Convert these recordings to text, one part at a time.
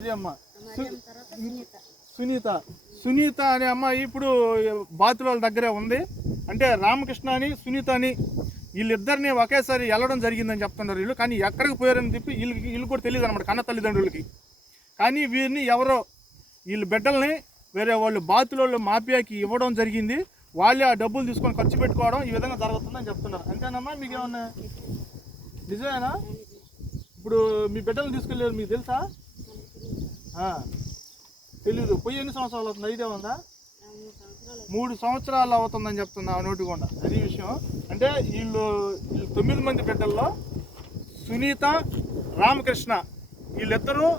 అమ్మ సునీత సునీత అనే అమ్మాయి ఇప్పుడు బాతుల దగ్గరే ఉంది. అంటే రామకృష్ణ అని సునీత అని వీళ్ళిద్దరిని ఒకేసారి వెళ్ళడం జరిగిందని చెప్తున్నారు వీళ్ళు. కానీ ఎక్కడికి పోయారని చెప్పి వీళ్ళు కూడా తెలియదు అనమాట కన్న తల్లిదండ్రులకి. కానీ వీరిని ఎవరో వీళ్ళ బిడ్డల్ని వేరే వాళ్ళు బాతుల మాఫియాకి ఇవ్వడం జరిగింది. వాళ్ళే ఆ డబ్బులు తీసుకొని ఖర్చు పెట్టుకోవడం ఈ విధంగా జరుగుతుందని చెప్తున్నారు. అంతేనమ్మా? మీకేమన్నా నిజమేనా? ఇప్పుడు మీ బిడ్డలను తీసుకెళ్ళారు మీకు తెలుసా? తెలీదు. పోయి ఎన్ని సంవత్సరాలు అవుతుంది? ఐడియా ఉందా? 3 సంవత్సరాలు అవుతుందని చెప్తున్నా నోటికొండ. అది విషయం. అంటే వీళ్ళు 9 మంది బిడ్డల్లో సునీత, రామకృష్ణ వీళ్ళిద్దరూ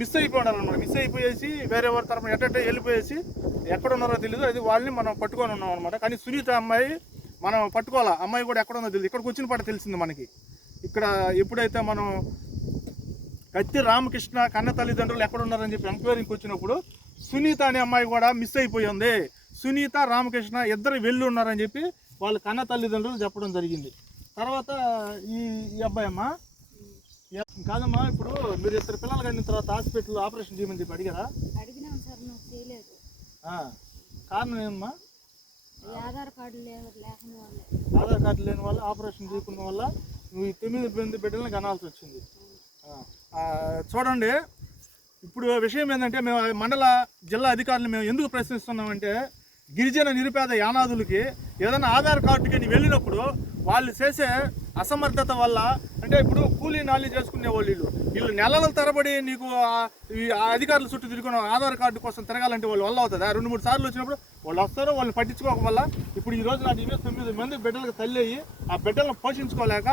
మిస్ అయిపోయినారు అనమాట. మిస్ అయిపోయేసి వేరే వారి తరఫున ఎట్టే వెళ్ళిపోయేసి ఎక్కడ ఉన్నారో తెలియదు. అది వాళ్ళని మనం పట్టుకొని ఉన్నాం అనమాట. కానీ సునీత అమ్మాయి మనం పట్టుకోవాలా. అమ్మాయి కూడా ఎక్కడ ఉందో తెలియదు. ఇక్కడికి వచ్చిన పాట తెలిసింది మనకి. ఇక్కడ ఎప్పుడైతే మనం కత్తి రామకృష్ణ కన్న తల్లిదండ్రులు ఎక్కడ ఉన్నారని చెప్పి ఎంక్వైరీకి వచ్చినప్పుడు సునీత అనే అమ్మాయి కూడా మిస్ అయిపోయింది. సునీత, రామకృష్ణ ఇద్దరు వెళ్ళి ఉన్నారని చెప్పి వాళ్ళ కన్న తల్లిదండ్రులు చెప్పడం జరిగింది. తర్వాత ఈ అబ్బాయి అమ్మ కాదమ్మా, ఇప్పుడు మీరు 2 పిల్లలు కలిగిన తర్వాత హాస్పిటల్లో ఆపరేషన్ చేయమని చెప్పి అడిగారా? కారణం ఏమమ్మా? ఆధార్ కార్డు లేని వాళ్ళు ఆపరేషన్ చేయకున్న వల్ల నువ్వు 9 మంది బిడ్డలను కనాల్సి వచ్చింది. చూడండి, ఇప్పుడు విషయం ఏంటంటే మేము మండల జిల్లా అధికారులు మేము ఎందుకు ప్రశ్నిస్తున్నామంటే గిరిజన నిరుపేద యానాదులకి ఏదైనా ఆధార్ కార్డుకి నీ వెళ్ళినప్పుడు వాళ్ళు చేసే అసమర్థత వల్ల, అంటే ఇప్పుడు కూలీ నాలి చేసుకునే వీళ్ళు నెలల తరబడి నీకు అధికారుల చుట్టూ తిరుగున్న ఆధార్ కార్డు కోసం తిరగాలంటే వాళ్ళు వల్ల అవుతుంది. 2-3 సార్లు వచ్చినప్పుడు వాళ్ళు వస్తారో వాళ్ళని పట్టించుకోక వల్ల ఇప్పుడు ఈ రోజు నాకు 9 మంది బిడ్డలకు తల్లి అయ్యి ఆ బిడ్డలను పోషించుకోలేక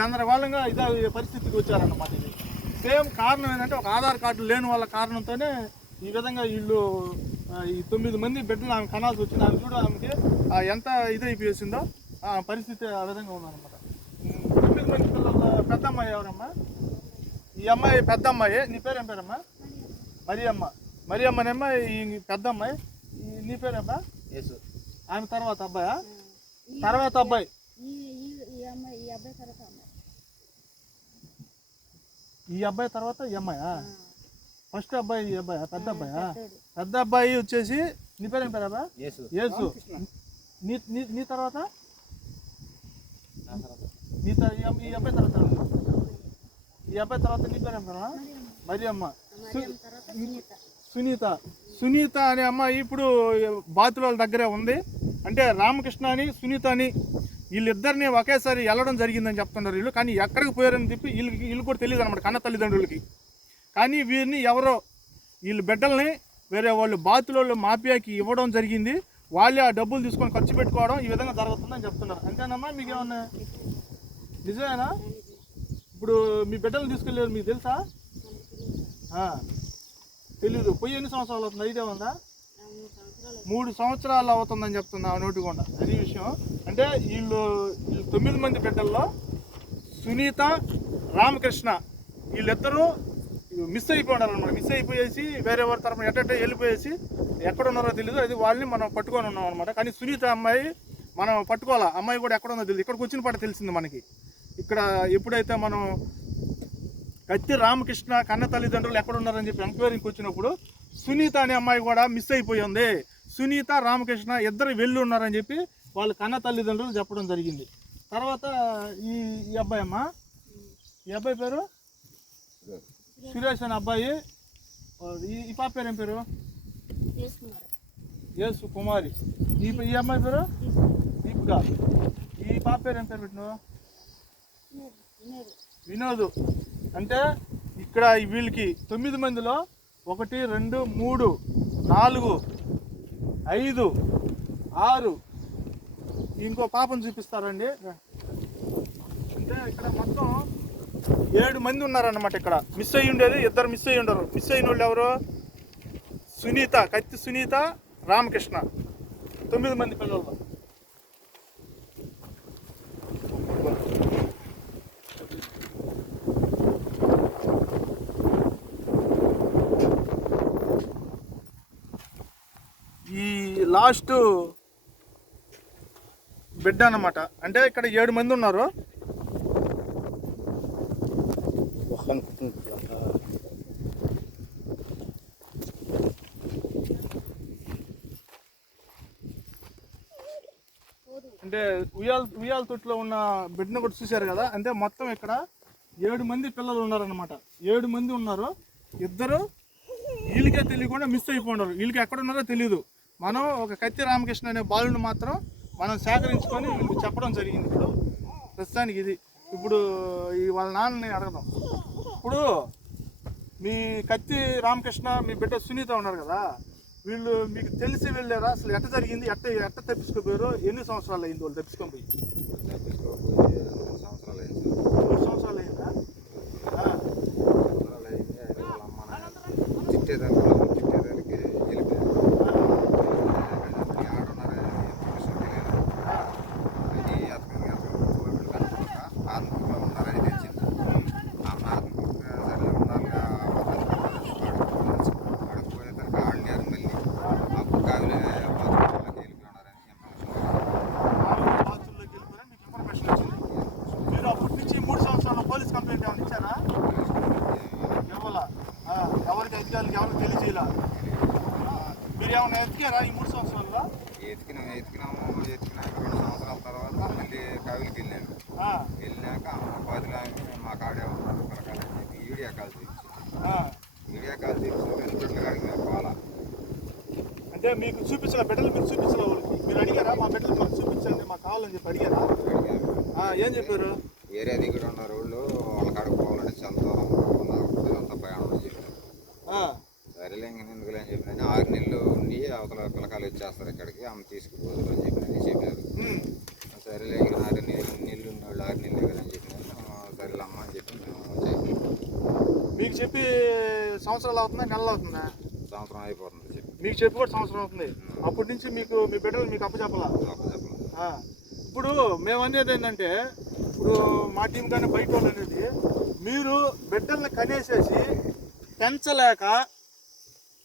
గందరగోళంగా ఇదే పరిస్థితికి వచ్చారన్నమాట. ఇది సేమ్ కారణం ఏంటంటే ఒక ఆధార్ కార్డు లేని వాళ్ళ కారణంతోనే ఈ విధంగా వీళ్ళు ఈ 9 మంది బిడ్డలు ఆమె కనాల్సి వచ్చింది. ఆమె చూడ ఆమెకి ఎంత ఇదైపోయేసిందో ఆ పరిస్థితి ఆ విధంగా ఉందన్నమాట. 9 మంది పిల్లల పెద్ద అమ్మాయి ఎవరమ్మా? ఈ అమ్మాయి పెద్ద అమ్మాయి. నీ పేరు ఏం పేరమ్మా? మరియమ్మనేమ్మా ఈ పెద్ద అమ్మాయి. నీ పేరేమ్మా? ఆమె తర్వాత అబ్బాయా? తర్వాత అబ్బాయి. ఈ అబ్బాయి తర్వాత ఈ అమ్మాయా? ఫస్ట్ అబ్బాయి ఈ అబ్బాయా? పెద్ద అబ్బాయా? పెద్ద అబ్బాయి వచ్చేసి నీ పేరు ఏం పేరబ్బా? యేసు. నీ తర్వాత ఈ అబ్బాయి తర్వాత నీ పేరు ఏం పేరా? మరియమ్మ. సునీత అనే అమ్మాయి ఇప్పుడు బాతుల దగ్గరే ఉంది. అంటే రామకృష్ణ అని సునీత అని వీళ్ళిద్దరిని ఒకేసారి వెళ్ళడం జరిగిందని చెప్తున్నారు వీళ్ళు. కానీ ఎక్కడికి పోయారని చెప్పి వీళ్ళు కూడా తెలియదు అనమాట కన్న తల్లిదండ్రులకి. కానీ వీరిని ఎవరో వీళ్ళ బిడ్డల్ని వేరే వాళ్ళు బాతుల మాఫియాకి ఇవ్వడం జరిగింది. వాళ్ళే ఆ డబ్బులు తీసుకొని ఖర్చు పెట్టుకోవడం ఈ విధంగా జరుగుతుందని చెప్తున్నారు. అంతేనమ్మా? మీకేమన్నా నిజమేనా? ఇప్పుడు మీ బిడ్డలను తీసుకెళ్ళారు మీకు తెలుసా? తెలీదు. పోయి ఎన్ని సంవత్సరాలు అవుతుంది? ఐడియా ఉందా? 3 సంవత్సరాలు అవుతుందని చెప్తున్నా నోటికొండ. అది విషయం. అంటే వీళ్ళు 9 మంది బిడ్డల్లో సునీత, రామకృష్ణ వీళ్ళిద్దరూ మిస్ అయిపోయినారు అనమాట. మిస్ అయిపోయేసి వేరే వారి తరఫున ఎట్టే వెళ్ళిపోయేసి ఎక్కడ ఉన్నారో తెలియదు. అది వాళ్ళని మనం పట్టుకొని ఉన్నాం అనమాట. కానీ సునీత అమ్మాయి మనం పట్టుకోవాలా. అమ్మాయి కూడా ఎక్కడ ఉందో తెలియదు. ఇక్కడికి వచ్చిన పాట తెలిసింది మనకి. ఇక్కడ ఎప్పుడైతే మనం కత్తి రామకృష్ణ కన్న తల్లిదండ్రులు ఎక్కడ ఉన్నారని చెప్పి ఎంక్వైరీకి వచ్చినప్పుడు సునీత అనే అమ్మాయి కూడా మిస్ అయిపోయింది. సునీత, రామకృష్ణ ఇద్దరు వెళ్ళి ఉన్నారని చెప్పి వాళ్ళ కన్న తల్లిదండ్రులు చెప్పడం జరిగింది. తర్వాత ఈ అబ్బాయి అమ్మ, ఈ అబ్బాయి పేరు సురేష్ అనే అబ్బాయి. ఈ పాప పేరు ఏం పేరు? యేసు కుమారి. ఈ అమ్మాయి పేరు దీపిక. ఈ పాప పేరు ఏం పేరు పెట్టిన? వినోద్. అంటే ఇక్కడ వీళ్ళకి 9 మందిలో 1, 2, 3, 4, 5, 6 ఇంకో పాపను చూపిస్తారండి. అంటే ఇక్కడ మొత్తం 7 మంది ఉన్నారన్నమాట. ఇక్కడ మిస్ అయ్యి ఉండేది 2 మిస్ అయ్యి ఉండరు. మిస్ అయిన వాళ్ళు ఎవరు? సునీత, కత్తి సునీత, రామకృష్ణ. 9 మంది పిల్లలు. ఈ లాస్ట్ బిడ్డ అన్నమాట. అంటే ఇక్కడ 7 మంది ఉన్నారు. అంటే ఉయ్యాల తొట్టులో ఉన్న బిడ్డను కూడా చూశారు కదా. అంటే మొత్తం ఇక్కడ 7 మంది పిల్లలు ఉన్నారనమాట. 7 మంది ఉన్నారు. ఇద్దరు వీళ్ళకే తెలియకుండా మిస్ అయిపోయినారు. వీళ్ళకి ఎక్కడ ఉన్నారో తెలియదు. మనం ఒక కత్తి రామకృష్ణ అనే బాలుని మాత్రం మనం సేకరించుకొని వీళ్ళకి చెప్పడం జరిగింది. ఇప్పుడు ప్రస్తుతానికి ఇది. ఇప్పుడు వాళ్ళ నాన్నని అడగదాం. ఇప్పుడు మీ కత్తి రామకృష్ణ, మీ బిడ్డ సునీత ఉన్నారు కదా, వీళ్ళు మీకు తెలిసి వెళ్ళారా? అసలు ఎట్ట జరిగింది? ఎట్ట తప్పించుకోపోయారు? ఎన్ని సంవత్సరాలు అయింది వాళ్ళు తప్పించుకొని పోయి? 3 సంవత్సరాలు అయింది. 3 సంవత్సరాలు అయిందా? వాళ్ళ అమ్మ నాన్న చిట్టేదానికి వెళ్ళిపోయారు. ఆడున్నారు ఇన్ఫర్మేషన్ తెలియదు. అది ఆత్మహత్యలో ఉన్నారని తెలిసింది. ఆత్మహత్య సరే ఉండాలి ఆడకపోయేదానికి ఆడలేరు. మళ్ళీ అప్పుడు కావిలే బాత్రూంలోకి వెళ్ళిపోయినారని ఇన్ఫర్మేషన్ వచ్చింది. మీరు అప్పటి నుంచి 3 సంవత్సరాల పోలీస్ కంప్లైంట్ ఏమైనా ఇచ్చారా? ఇవ్వాలా? ఎవరికి అధికారులకు ఎవరికి తెలియజేయాల? మీరు ఏమైనా ఎతికారా ఈ 3 సంవత్సరాల్లో? ఎతికినాక 2 సంవత్సరాల తర్వాత మళ్ళీ కావిలికి వెళ్ళాను. వెళ్ళాక అమ్మ పాదిలా మా కాడే ఉన్నారు పిల్లకాయలని చెప్పి వీడియో కాల్ తీసి 2 బిడ్డలు కాడికి మేము పోవాలా. అంటే మీకు చూపించాల బిడ్డలు? మీరు చూపించాల వాళ్ళకి? మీరు అడిగారా మా బిడ్డలు మాకు చూపించండి, మాకు కావాలని చెప్పి అడిగారా? ఏం చెప్పారు? వేరే దగ్గర ఉన్నారు వాళ్ళు, వాళ్ళ కాడికి పోవాలంటే చాలా దూరం అంతా ప్రయాణం అని చెప్పారు. సరేలే ఇంక ఎందుకులే అని చెప్పిన 6 నెలలు ఉండి అవతల పిల్లకాయలు వచ్చేస్తారు ఇక్కడికి, ఆమె తీసుకుపోదు అని చెప్పారు. సరేలే ఇంక 6 నెలలు ఉన్నవాళ్ళు 6 నెలలే కదా అని చెప్పినాను. సరేలే అమ్మ అని చెప్పి మేము వచ్చేసి. మీకు చెప్పి సంవత్సరాలు అవుతుందా, నెలలు అవుతుందా? సంవత్సరం అయిపోతుంది చెప్పి. మీకు చెప్పి కూడా సంవత్సరం అవుతుంది. అప్పటి నుంచి మీకు మీ బిడ్డలు మీకు అప్పచెప్పలా? ఇప్పుడు మేము అనేది ఏంటంటే, ఇప్పుడు మా టీం కానీ బయట వాళ్ళు అనేది, మీరు బిడ్డల్ని కనేసేసి పెంచలేక,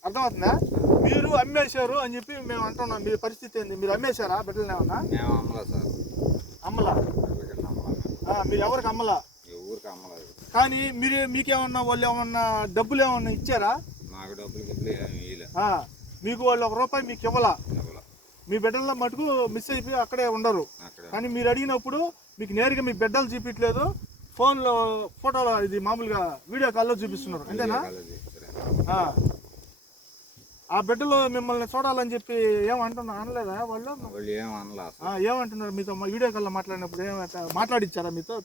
అర్థమవుతుందా, మీరు అమ్మేశారు అని చెప్పి మేము అంటున్నాం. మీ పరిస్థితి ఏంది? మీరు అమ్మేశారా బిడ్డలు ఏమన్నా? మేము అమ్మలా సార్. అమ్మలా? మీరు ఎవరికి అమ్మలా? ఊరికి అమ్మలేదు. కానీ మీకేమన్నా వాళ్ళు ఏమన్నా డబ్బులు ఏమన్నా ఇచ్చారా? మాకు డబ్బులు ఏమి ఇవ్వలే. మీకు వాళ్ళు ₹1 మీకు ఇవ్వలా? మీ బిడ్డల్లో మటుకు మిస్ అయిపోయి అక్కడే ఉండరు. కానీ మీరు అడిగినప్పుడు మీకు నేరుగా మీ బిడ్డలు చూపించలేదు, ఫోన్లో ఫోటోలో ఇది మామూలుగా వీడియో కాల్లో చూపిస్తున్నారు, అంతేనా? ఆ బిడ్డలు మిమ్మల్ని చూడాలని చెప్పి అనలేదా వాళ్ళు? ఏమంటున్నారు మీతో? వీడియో కాల్లో మాట్లాడినప్పుడు మాట్లాడిచ్చారా మీతో?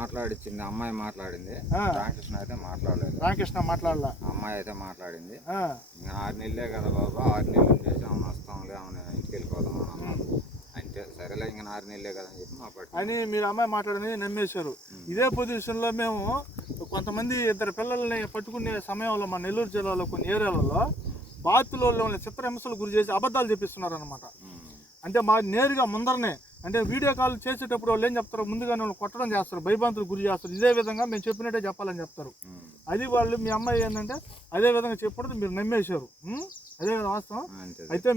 మాట్లాడిచ్చింది అమ్మాయి, మాట్లాడింది. రామకృష్ణ అయితే మాట్లాడలేదు. రామకృష్ణ మాట్లాడలా, అమ్మాయి అయితే మాట్లాడింది. 6 నెలలే కదా బాబా, 6 నెలలు చేసి ఆమె వస్తాంలే, ఆమె ఇంటికి వెళ్ళిపోదాం అంటే సరేలే ఇంక 6 నెలలే కదా అని చెప్పి మా అని మీరు అమ్మాయి మాట్లాడింది నమ్మేశారు. ఇదే పొజిషన్లో మేము కొంతమంది 2 పిల్లల్ని పట్టుకునే సమయంలో మా నెల్లూరు జిల్లాలో కొన్ని ఏరియాలలో బాతులలో చిత్రహింసలు గురి చేసి అబద్ధాలు చెప్పిస్తున్నారు అనమాట. అంటే మా నేరుగా ముందరనే, అంటే వీడియో కాల్ చేసేటప్పుడు వాళ్ళు ఏం చెప్తారు, ముందుగానే వాళ్ళు కొట్టడం చేస్తారు, భయభ్రాంతులు గురి చేస్తారు. ఇదే విధంగా మేము చెప్పినట్టే చెప్పాలని చెప్తారు. అది వాళ్ళు మీ అమ్మాయి ఏంటంటే అదే విధంగా చెప్పడం మీరు నమ్మేశారు. అదే కదా వాస్తవం? అయితే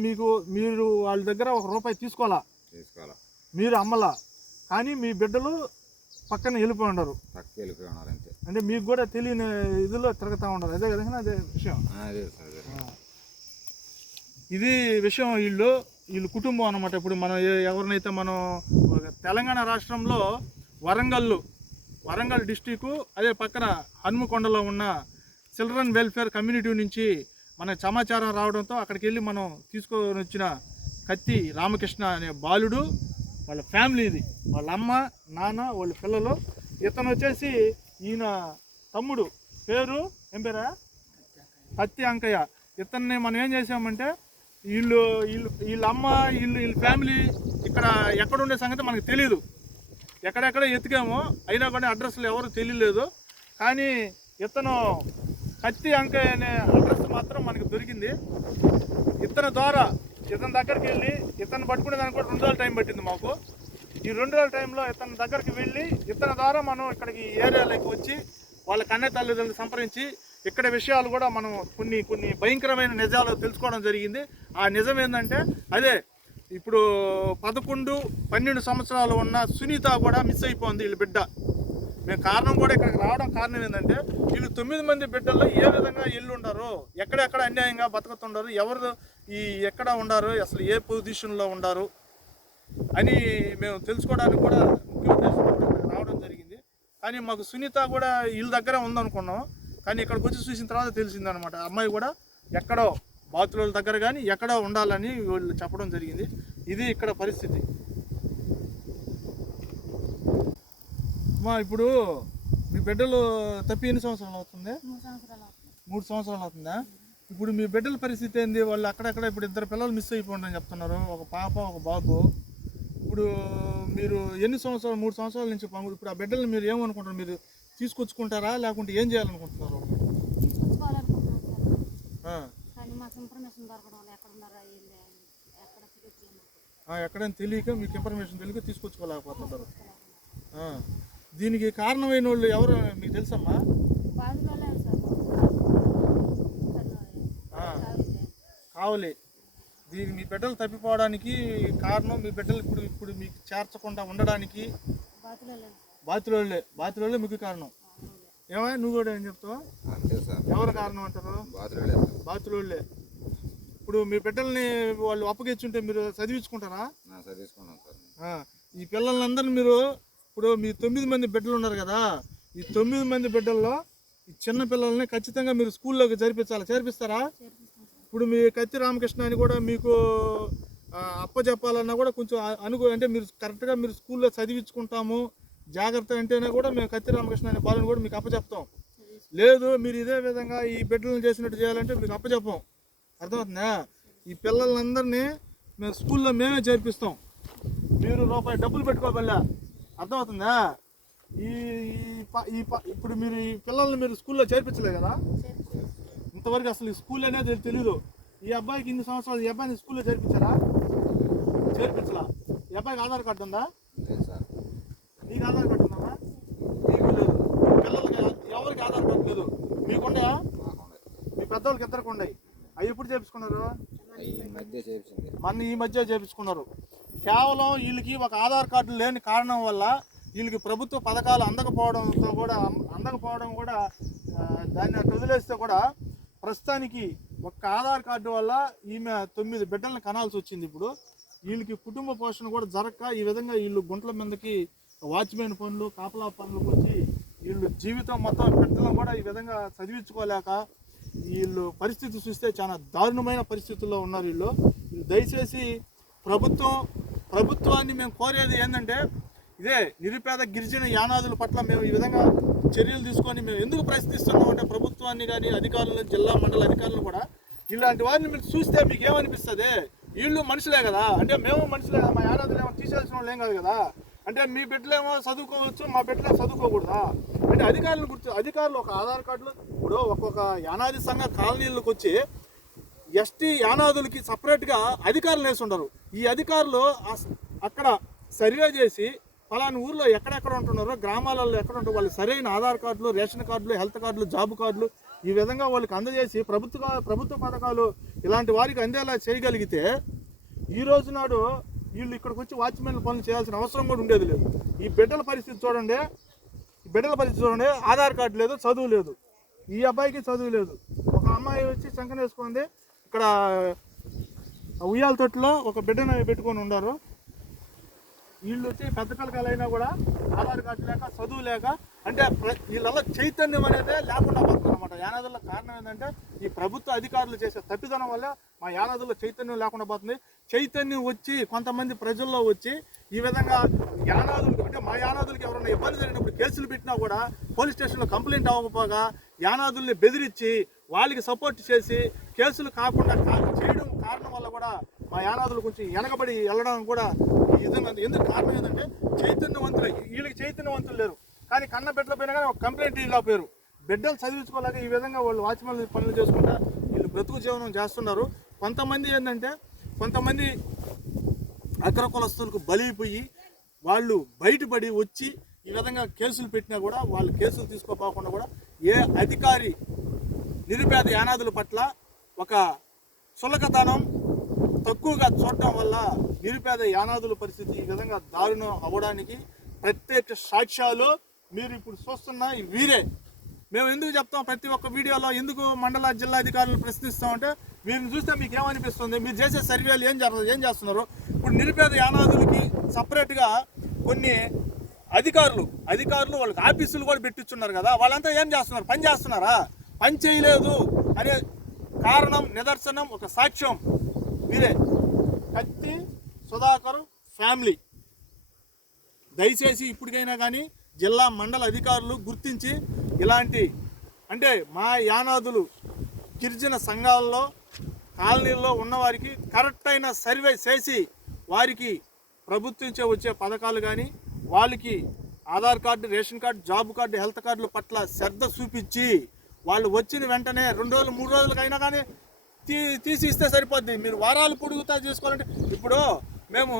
మీరు వాళ్ళ దగ్గర ₹1 తీసుకోవాలా, మీరు అమ్మలా, కానీ మీ బిడ్డలు పక్కన వెళ్ళిపోయి ఉండరు. అంటే మీకు కూడా తెలియని ఇదిలో తిరుగుతూ ఉండరు. అదే విధంగా అదే విషయం. ఇది విషయం. వీళ్ళు కుటుంబం అన్నమాట. ఇప్పుడు మనం ఎవరినైతే మనం తెలంగాణ రాష్ట్రంలో వరంగల్ డిస్టిక్, అదే పక్కన హనుమకొండలో ఉన్న చిల్డ్రన్ వెల్ఫేర్ కమ్యూనిటీ నుంచి మనకు సమాచారం రావడంతో అక్కడికి వెళ్ళి మనం తీసుకొని వచ్చిన కత్తి రామకృష్ణ అనే బాలుడు, వాళ్ళ ఫ్యామిలీ, ఇది వాళ్ళ అమ్మ నాన్న వాళ్ళ పిల్లలు. ఇతను వచ్చేసి ఈయన తమ్ముడు, పేరు ఏం పేరా? కత్తి అంకయ్య. ఇతన్ని మనం ఏం చేసామంటే, వీళ్ళ అమ్మ వీళ్ళ ఫ్యామిలీ ఇక్కడ ఎక్కడ ఉండే సంగతి మనకు తెలియదు. ఎక్కడెక్కడ ఎతికామో అయినా కూడా అడ్రస్లు ఎవరు తెలియలేదు. కానీ ఇతను కత్తి అంకయ్య అనే అడ్రస్ మాత్రం మనకు దొరికింది. ఇతని ద్వారా ఇతని దగ్గరికి వెళ్ళి ఇతను పట్టుకునే దానికి కూడా 2 రోజులు టైం పట్టింది మాకు. ఈ 2 రోజుల టైంలో ఇతని దగ్గరికి వెళ్ళి ఇతని ద్వారా మనం ఇక్కడికి ఏరియాలోకి వచ్చి వాళ్ళ కన్నె తల్లిదండ్రులు సంప్రదించి ఇక్కడ విషయాలు కూడా మనం కొన్ని భయంకరమైన నిజాలు తెలుసుకోవడం జరిగింది. ఆ నిజం ఏంటంటే, అదే ఇప్పుడు 11-12 సంవత్సరాలు ఉన్న సునీత కూడా మిస్ అయిపోయింది వీళ్ళ బిడ్డ. మేము కారణం కూడా ఇక్కడికి రావడం కారణం ఏంటంటే, వీళ్ళు 9 మంది బిడ్డల్లో ఏ విధంగా ఇల్లు ఉండారు, ఎక్కడెక్కడ అన్యాయంగా బతుకుతుండారు, ఎవరు ఎక్కడ ఉండారు, అసలు ఏ పొజిషన్లో ఉండారు, అని మేము తెలుసుకోవడానికి కూడా ముఖ్య ఉద్దేశంతో కూడా ఇక్కడికి రావడం జరిగింది. కానీ మాకు సునీత కూడా వీళ్ళ దగ్గర ఉందనుకున్నాం, కానీ ఇక్కడికి వచ్చి చూసిన తర్వాత తెలిసిందనమాట అమ్మాయి కూడా ఎక్కడో బాతుల దగ్గర కానీ ఎక్కడో ఉండాలని వీళ్ళు చెప్పడం జరిగింది. ఇది ఇక్కడ పరిస్థితి. ఇప్పుడు మీ బిడ్డలు తప్పి ఎన్ని సంవత్సరాలు అవుతుంది? 3 సంవత్సరాలు అవుతుంది. 3 సంవత్సరాలు అవుతుందా? ఇప్పుడు మీ బిడ్డల పరిస్థితి ఏంది? వాళ్ళు అక్కడక్కడ ఇప్పుడు 2 పిల్లలు మిస్ అయిపోండి అని చెప్తున్నారు, ఒక పాప ఒక బాబు. ఇప్పుడు మీరు ఎన్ని సంవత్సరాలు 3 సంవత్సరాల నుంచి ఇప్పుడు ఆ బిడ్డలు మీరు ఏమనుకుంటారు? మీరు తీసుకొచ్చుకుంటారా లేకుంటే ఏం చేయాలనుకుంటున్నారు? తీసుకొచ్చుకోవాలనుకుంటున్నాం సార్. కానీ మాకు ఇన్ఫర్మేషన్ దొరకడం వల్ల ఎక్కడ ఉన్నారో ఎక్కడ తెలియదు. ఎక్కడైనా తెలియక మీకు ఇన్ఫర్మేషన్ తెలియక తీసుకొచ్చుకోలేకపోతున్నారు. దీనికి కారణమైన వాళ్ళు ఎవరు మీకు తెలుసమ్మా? కావాలి. దీనికి మీ బిడ్డలు తప్పిపోవడానికి కారణం మీ బిడ్డలు ఇప్పుడు మీకు చేర్చకుండా ఉండడానికి బాతులోళ్ళే మీకు కారణం. ఏమై నువ్వు కూడా ఏం చెప్తావా? ఎవరు కారణం అంటారు? బాతులోళ్ళే. ఇప్పుడు మీ బిడ్డల్ని వాళ్ళు అప్పగించుంటే మీరు చదివించుకుంటారా? ఈ పిల్లలందరినీ మీరు ఇప్పుడు మీ 9 మంది బిడ్డలు ఉన్నారు కదా, ఈ 9 మంది బిడ్డల్లో ఈ చిన్న పిల్లల్ని ఖచ్చితంగా మీరు స్కూల్లోకి చేర్పిస్తారా? ఇప్పుడు మీ కత్తి రామకృష్ణ అని కూడా మీకు అప్పచెప్పాలన్నా కూడా కొంచెం అంటే మీరు కరెక్ట్గా మీరు స్కూల్లో చదివించుకుంటాము జాగ్రత్త అంటేనే కూడా మేము కత్తి రామకృష్ణ అనే బాలను కూడా మీకు అప్పచెప్తాం. లేదు మీరు ఇదే విధంగా ఈ బిడ్డలను చేసినట్టు చేయాలంటే మీకు అప్పచెప్పం. అర్థమవుతుందా? ఈ పిల్లలందరినీ మేము స్కూల్లో మేమే చేర్పిస్తాం, మీరు రూపాయి డబ్బులు పెట్టుకోబల్లా. అర్థమవుతుందా? ఇప్పుడు మీరు ఈ పిల్లల్ని మీరు స్కూల్లో చేర్పించలే కదా, ఇంతవరకు అసలు ఈ స్కూల్ అనేది తెలీదు. ఈ అబ్బాయికి ఇన్ని సంవత్సరాలు ఈ అబ్బాయిని స్కూల్లో చేర్పించారా? చేర్పించలా. ఈ అబ్బాయికి ఆధార్ కార్డు ఉందా? నీకు ఆధార్ కార్డు ఉందా? నీకు లేదు. పిల్లలకి ఎవరికి ఆధార్ కార్డు లేదు. మీకుండా? మీ పెద్దవాళ్ళకి ఇద్దరికి ఉన్నాయి. అవి ఎప్పుడు చేపించుకున్నారు? ఈ మధ్య చేపించుకున్నారు. కేవలం వీళ్ళకి ఒక ఆధార్ కార్డు లేని కారణం వల్ల వీళ్ళకి ప్రభుత్వ పథకాలు అందకపోవడం కూడా దాన్ని వదిలేస్తే కూడా ప్రస్తుతానికి ఒక్క ఆధార్ కార్డు వల్ల ఈమె 9 బిడ్డలను కనాల్సి వచ్చింది. ఇప్పుడు వీళ్ళకి కుటుంబ పోషణ కూడా జరగక ఈ విధంగా వీళ్ళు గుంట్ల మీదకి వాచ్మెన్ పనులు కాపలా పనులకు వచ్చి వీళ్ళు జీవితం మొత్తం బిడ్డలను కూడా ఈ విధంగా చదివించుకోలేక వీళ్ళు పరిస్థితి చూస్తే చాలా దారుణమైన పరిస్థితుల్లో ఉన్నారు వీళ్ళు. దయచేసి ప్రభుత్వాన్ని మేము కోరేది ఏంటంటే ఇదే నిరుపేద గిరిజన యానాదుల పట్ల మేము ఈ విధంగా చర్యలు తీసుకొని మేము ఎందుకు ప్రశ్నిస్తున్నాం అంటే ప్రభుత్వాన్ని కానీ అధికారులను జిల్లా మండల అధికారులను కూడా ఇలాంటి వారిని మీరు చూస్తే మీకు ఏమనిపిస్తుంది? వీళ్ళు మనుషులే కదా, అంటే మేము మనుషులే కదా, మా యానాదులు ఏమో తీసేయాల్సిన వాళ్ళు ఏం కాదు కదా, అంటే మీ బిడ్డలేమో చదువుకోవచ్చు మా బిడ్డలే చదువుకోకూడదా? అంటే అధికారులు ఒక ఆధార్ కార్డులు ఇప్పుడు ఒక్కొక్క యానాది సంఘ కాలనీలకు వచ్చి ఎస్టీ యానాదులకి సపరేట్గా అధికారులు వేసి ఉండరు. ఈ అధికారులు అక్కడ సర్వే చేసి ఫలానా ఊర్లో ఎక్కడెక్కడ ఉంటున్నారో గ్రామాలలో ఎక్కడ ఉంటారో వాళ్ళు సరైన ఆధార్ కార్డులు రేషన్ కార్డులు హెల్త్ కార్డులు జాబ్ కార్డులు ఈ విధంగా వాళ్ళకి అందజేసి ప్రభుత్వ పథకాలు ఇలాంటి వారికి అందేలా చేయగలిగితే ఈ రోజు నాడు వీళ్ళు ఇక్కడికి వచ్చి వాచ్మెన్ పనులు చేయాల్సిన అవసరం కూడా ఉండేది లేదు. ఈ బిడ్డల పరిస్థితి చూడండి, ఆధార్ కార్డు లేదు, చదువు లేదు. ఈ అబ్బాయికి చదువు లేదు. ఒక అమ్మాయి వచ్చి శంకన వేసుకుంది, ఇక్కడ ఉయ్యాల తొట్టులో ఒక బిడ్డను పెట్టుకొని ఉన్నారు. వీళ్ళు వచ్చి పెద్ద పిల్లకాయలైనా కూడా ఆధార్ కార్డు లేక చదువు లేక అంటే వీళ్ళ చైతన్యం అనేది లేకుండా పోతుంది అనమాట. యానాదుల కారణం ఏంటంటే ఈ ప్రభుత్వ అధికారులు చేసే తప్పిదనం వల్ల మా యానాదుల్లో చైతన్యం లేకుండా పోతుంది. చైతన్యం వచ్చి కొంతమంది ప్రజల్లో వచ్చి ఈ విధంగా యానాదులు అంటే మా యానాదులకి ఎవరైనా ఇబ్బంది జరిగినప్పుడు కేసులు పెట్టినా కూడా పోలీస్ స్టేషన్లో కంప్లైంట్ అవ్వకపోగా యానాదుల్ని బెదిరించి వాళ్ళకి సపోర్ట్ చేసి కేసులు కాకుండా చేయడం కారణం వల్ల కూడా మా యానాదులు కొంచెం వెనకబడి వెళ్ళడం కూడా ఈ విధంగా ఎందుకు కారణం ఏంటంటే చైతన్యవంతులు వీళ్ళకి చైతన్యవంతులు లేరు. కానీ కన్న బిడ్డల పైన కానీ ఒక కంప్లైంట్ ఇలా పేరు బిడ్డలు చదివించుకోలేక ఈ విధంగా వాళ్ళు వాచ్మెన్ పనులు చేసుకుంటా వీళ్ళు బ్రతుకు జీవనం చేస్తున్నారు. కొంతమంది ఏంటంటే అగ్ర కులస్తులకు బలైపోయి వాళ్ళు బయటపడి వచ్చి ఈ విధంగా కేసులు పెట్టినా కూడా వాళ్ళు కేసులు తీసుకోపోకుండా కూడా ఏ అధికారి నిరుపేద యానాదుల పట్ల ఒక సులకతనం తక్కువగా చూడటం వల్ల నిరుపేద యానాదుల పరిస్థితి ఈ విధంగా దారుణం అవ్వడానికి ప్రత్యక్ష సాక్ష్యాలు మీరు ఇప్పుడు చూస్తున్న వీరే మేము ఎందుకు చెప్తాం ప్రతి ఒక్క వీడియోలో, ఎందుకు మండల జిల్లా అధికారులు ప్రశ్నిస్తామంటే వీరిని చూస్తే మీకు ఏమనిపిస్తుంది, మీరు చేసే సర్వేలు ఏం చేస్తున్నారు? ఇప్పుడు నిరుపేద యానాదులకి సపరేట్గా కొన్ని అధికారులు వాళ్ళకి ఆఫీసులు కూడా పెట్టించున్నారు కదా, వాళ్ళంతా ఏం చేస్తున్నారు? పని చేస్తున్నారా? పని చేయలేదు అనే కారణం, నిదర్శనం, ఒక సాక్ష్యం మీరే. కత్తి సుధాకర్ ఫ్యామిలీ. దయచేసి ఇప్పటికైనా కానీ జిల్లా మండల అధికారులు గుర్తించి ఇలాంటి అంటే మా యానాదులు గిరిజన సంఘాలలో కాలనీల్లో ఉన్నవారికి కరెక్ట్ అయిన సర్వే చేసి వారికి ప్రభుత్వించే వచ్చే పథకాలు కానీ వాళ్ళకి Aadhaar card, ration card, job card, health కార్డుల పట్ల శ్రద్ధ చూపించి వాళ్ళు వచ్చిన వెంటనే 2 రోజులు 3 రోజులకైనా కానీ తీసి ఇస్తే సరిపోద్ది. మీరు వారాలు పొడుగుతా చేసుకోవాలంటే ఇప్పుడు మేము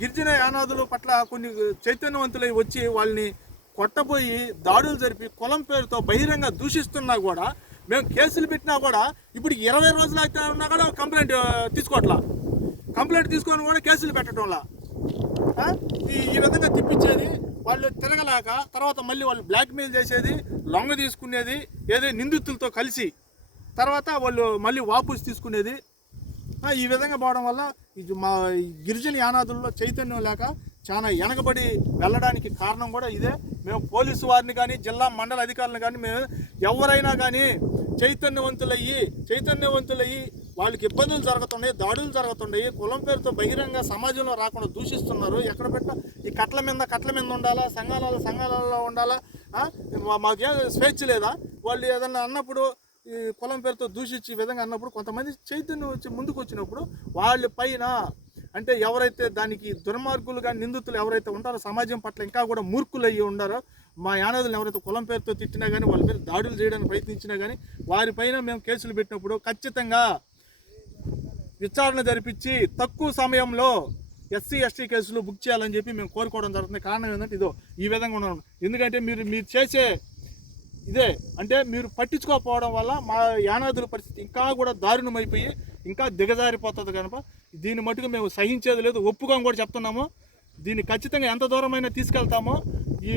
గిరిజన యానాదుల పట్ల కొన్ని చైతన్యవంతులై వచ్చి వాళ్ళని కొట్టబోయి దాడులు జరిపి కులం పేరుతో బహిరంగ దూషిస్తున్నా కూడా మేము కేసులు పెట్టినా కూడా ఇప్పుడు 20 రోజులు అయితే ఉన్నా కూడా కంప్లైంట్ తీసుకోవట్లా. కంప్లైంట్ తీసుకొని కూడా కేసులు పెట్టడంలా ఈ విధంగా తిప్పించేది. వాళ్ళు తిరగలేక తర్వాత మళ్ళీ వాళ్ళు బ్లాక్మెయిల్ చేసేది, లొంగ తీసుకునేది, ఏదో నిందితులతో కలిసి తర్వాత వాళ్ళు మళ్ళీ వాపసు తీసుకునేది. ఈ విధంగా పోవడం వల్ల మా గిరిజన యానాదుల్లో చైతన్యం లేక చాలా వెనకబడి వెళ్ళడానికి కారణం కూడా ఇదే. మేము పోలీసు వారిని కానీ జిల్లా మండల అధికారులను కానీ మేము ఎవరైనా కానీ చైతన్యవంతులయ్యి వాళ్ళకి ఇబ్బందులు జరుగుతున్నాయి, దాడులు జరుగుతున్నాయి, కులం పేరుతో బహిరంగ సమాజంలో రాకుండా దూషిస్తున్నారు. ఎక్కడ పెట్ట ఈ కట్ల మీద ఉండాలా, సంఘాలలో ఉండాలా, మాకే స్వేచ్ఛ లేదా? వాళ్ళు ఏదన్నా అన్నప్పుడు ఈ కులం పేరుతో దూషించి ఈ విధంగా అన్నప్పుడు కొంతమంది చైతన్యం వచ్చి ముందుకు వచ్చినప్పుడు వాళ్ళ పైన అంటే ఎవరైతే దానికి దుర్మార్గులుగా నిందితులు ఎవరైతే ఉంటారో సమాజం పట్ల ఇంకా కూడా మూర్ఖులు అయ్యి ఉండారో మా యానాదులను ఎవరైతే కులం పేరుతో తిట్టినా కానీ వాళ్ళ మీద దాడులు చేయడానికి ప్రయత్నించినా కానీ వారిపైన మేము కేసులు పెట్టినప్పుడు ఖచ్చితంగా విచారణ జరిపించి తక్కువ సమయంలో ఎస్సీ ఎస్టీ కేసులు బుక్ చేయాలని చెప్పి మేము కోరుకోవడం జరుగుతుంది. కారణం ఏంటంటే ఇదో ఈ విధంగా ఉన్నాం. ఎందుకంటే మీరు చేసే ఇదే అంటే మీరు పట్టించుకోకపోవడం వల్ల మా యానాదుల పరిస్థితి ఇంకా కూడా దారుణమైపోయి ఇంకా దిగజారిపోతుంది కనుక దీన్ని మటుకు మేము సహించేది లేదు, ఒప్పుకొని కూడా చెప్తున్నాము. దీన్ని ఖచ్చితంగా ఎంత దూరమైనా తీసుకెళ్తామో ఈ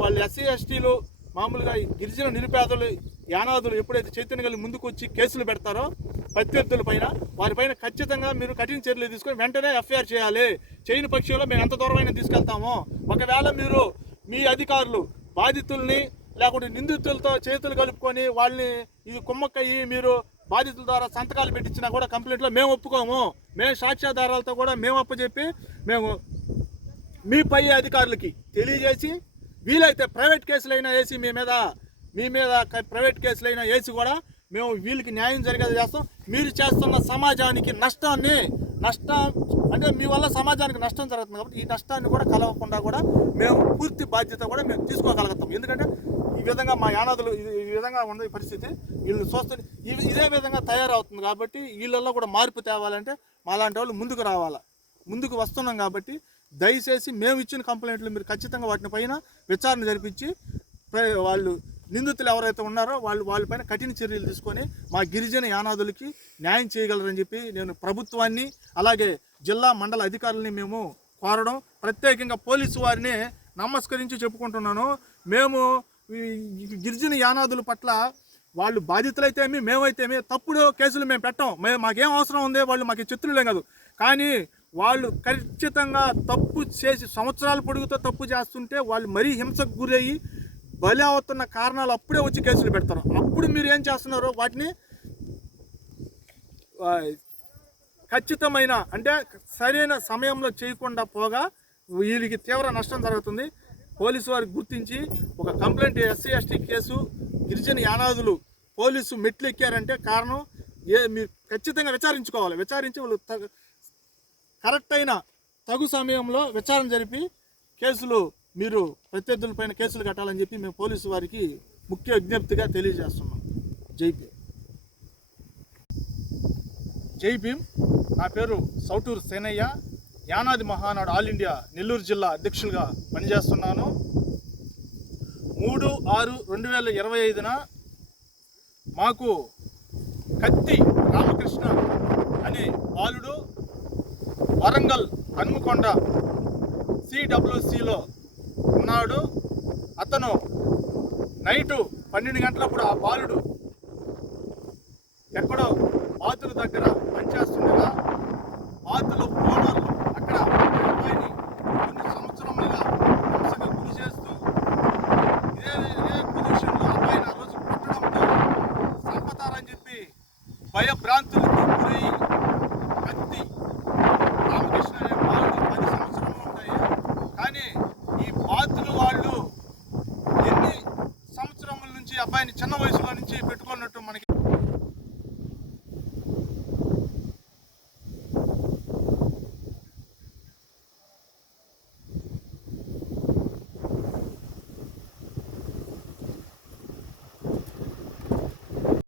వాళ్ళు ఎస్సీ ఎస్టీలు మామూలుగా గిరిజన నిరుపేదలు యానాదులు ఎప్పుడైతే చైతన్యం కలిగి ముందుకు వచ్చి కేసులు పెడతారో ప్రత్యర్థుల పైన వారిపైన ఖచ్చితంగా మీరు కఠిన చర్యలు తీసుకొని వెంటనే ఎఫ్ఐఆర్ చేయాలి. చేయని పక్షంలో మేము ఎంత దూరమైనా తీసుకెళ్తాము. ఒకవేళ మీరు మీ అధికారులు బాధితుల్ని లేకుంటే నిందితులతో చేతులు కలుపుకొని వాళ్ళని ఇది కుమ్మక్కయ్యి మీరు బాధితుల ద్వారా సంతకాలు పెట్టించినా కూడా కంప్లైంట్లో మేము ఒప్పుకోము. మేము సాక్ష్యాధారాలతో కూడా మేము అప్పచెప్పి మేము మీ పై అధికారులకి తెలియజేసి వీలైతే ప్రైవేట్ కేసులైనా వేసి మీ మీద ప్రైవేట్ కేసులైనా వేసి కూడా మేము వీళ్ళకి న్యాయం జరిగేది చేస్తాం. మీరు చేస్తున్న సమాజానికి నష్టం అంటే మీ వల్ల సమాజానికి నష్టం జరుగుతుంది కాబట్టి ఈ నష్టాన్ని కూడా కలవకుండా కూడా మేము పూర్తి బాధ్యత కూడా మేము తీసుకోగలుగుతాం. ఎందుకంటే ఈ విధంగా మా యానాదులు ఈ విధంగా ఉన్న పరిస్థితి వీళ్ళు చూస్తే ఇదే విధంగా తయారవుతుంది కాబట్టి వీళ్ళల్లో కూడా మార్పు తేవాలంటే మాలాంటి వాళ్ళు ముందుకు వస్తున్నాం కాబట్టి దయచేసి మేము ఇచ్చిన కంప్లైంట్లు మీరు ఖచ్చితంగా వాటిని పైన విచారణ జరిపించి వాళ్ళు నిందితులు ఎవరైతే ఉన్నారో వాళ్ళపైన కఠిన చర్యలు తీసుకొని మా గిరిజన యానాదులకి న్యాయం చేయగలరని చెప్పి నేను ప్రభుత్వాన్ని అలాగే జిల్లా మండల అధికారులని మేము కోరడం, ప్రత్యేకంగా పోలీసు వారిని నమస్కరించి చెప్పుకుంటున్నాను. మేము గిరిజన యానాదుల పట్ల వాళ్ళు బాధితులైతేమి మేమైతేమి తప్పుడు కేసులు మేము పెట్టాం. మాకేం అవసరం ఉంది, వాళ్ళు మాకు చిత్రులేం కాదు. కానీ వాళ్ళు ఖచ్చితంగా తప్పు చేసి సంవత్సరాల పొడుగుతో తప్పు చేస్తుంటే వాళ్ళు మరీ హింసకు గురయ్యి బలి అవుతున్న కారణాలు అప్పుడే వచ్చి కేసులు పెడతారు. అప్పుడు మీరు ఏం చేస్తున్నారో వాటిని ఖచ్చితమైన అంటే సరైన సమయంలో చేయకుండా పోగా వీళ్ళకి తీవ్ర నష్టం జరుగుతుంది. పోలీసు వారికి గుర్తించి ఒక కంప్లైంట్ ఎస్సీ ఎస్టీ కేసు గిరిజన యానాదులు పోలీసు మెట్లు ఎక్కారంటే కారణం మీరు ఖచ్చితంగా విచారించుకోవాలి. విచారించి వాళ్ళు కరెక్ట్ అయిన తగు సమయంలో విచారణ జరిపి కేసులు మీరు ప్రత్యర్థులపైన కేసులు కట్టాలని చెప్పి మేము పోలీసు వారికి ముఖ్య విజ్ఞప్తిగా తెలియజేస్తున్నాం. జై భీమ్. నా పేరు సౌటూరు సేనయ్య. యానాది మహానాడు ఆల్ ఇండియా నెల్లూరు జిల్లా అధ్యక్షులుగా పనిచేస్తున్నాను. 3/6/2025 మాకు కత్తి రామకృష్ణ అనే బాలుడు వరంగల్ హన్మకొండ CWCలో ఉన్నాడు. అతను నైటు 12 గంటలప్పుడు ఆ బాలుడు ఎక్కడో బాతుల దగ్గర పనిచేస్తుండగా బాతులు